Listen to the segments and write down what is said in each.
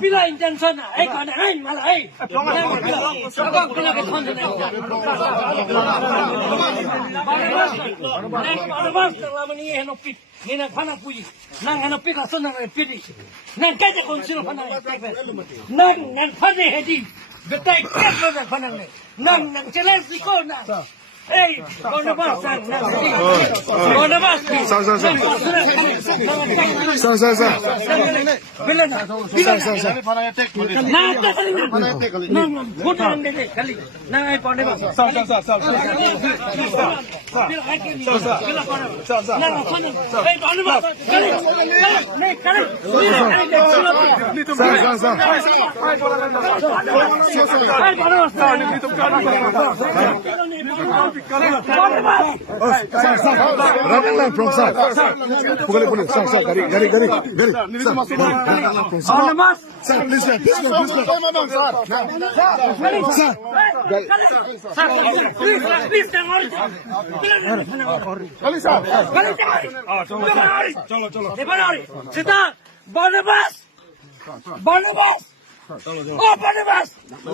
Pila intention na, kada malah pila ke thon na. Bas lama ni henopit, ni nak phana puji, nang henopit aso nang pidi, nang kaje konsino phana, nang phane hedi, betai ket lo phana ne, nang challenge ko na. Hey, Barnabas, Barnabas,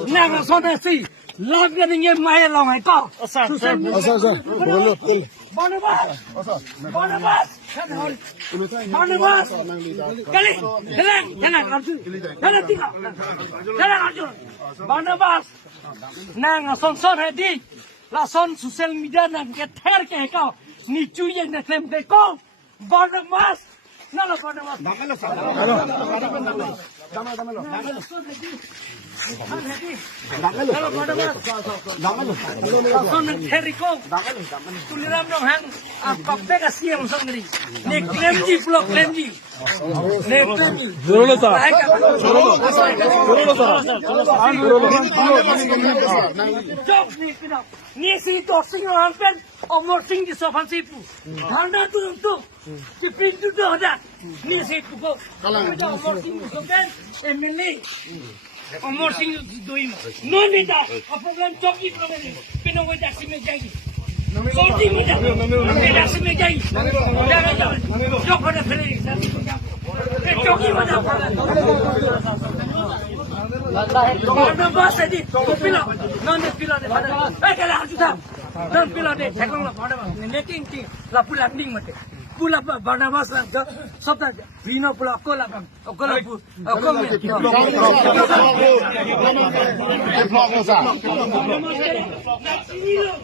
Naga sonasi, lagi ni maya long hai kau. Barnabas, kali, jalan, Barnabas, nang son hedi, la son social media nang ke ther ke kau, ni cuy yang nak claim ke kau, Barnabas, nala Barnabas. Tuliram dong hang apa kasih yang sendiri. Nek claim ji blok claim ji. Nek ni si tossing orang pen omor sing di sopan sipu. Handa tu ki pintu tu ada. Ni si tu omor sing di sopan emili. Omor sing doim. No nida. Problem choki problem ni. Pinong wei taksi me jai. Sorti me jai. Taksi me jai. Jangan. Jok pada fere. Choki mana? Barnabas tadi. Pila. Non pila de pada. Kalau harus dah. Non pila de. Thekong la Barnabas. Neking ti. La pula ding mate. Pula Barnabas lah, sabda Vino pula aku lah kan, aku lah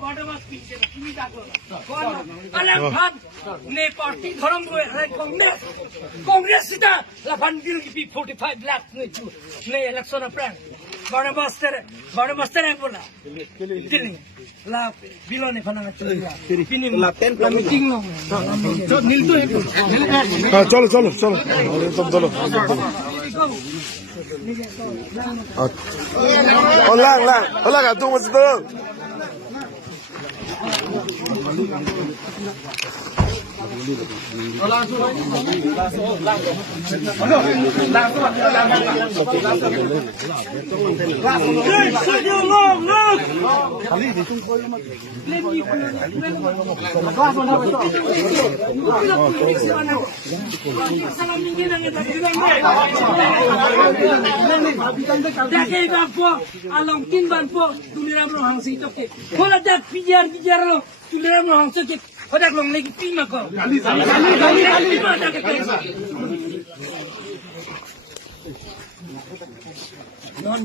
Barnabas pinjam, ini tak kalau alam kan, ne parti orang Kongres kita, 8 bil 45 lakh ne election apran. Barnabas tere pula, ini lah bilo ne fana curi, ini lah meeting lo. चलो चलो चलो चलो होला तू मत दो along tin ban po tuliram lo hang sing toke hola dat pijar lo tuliram lo hang sing hodak long lagi pima ko kali non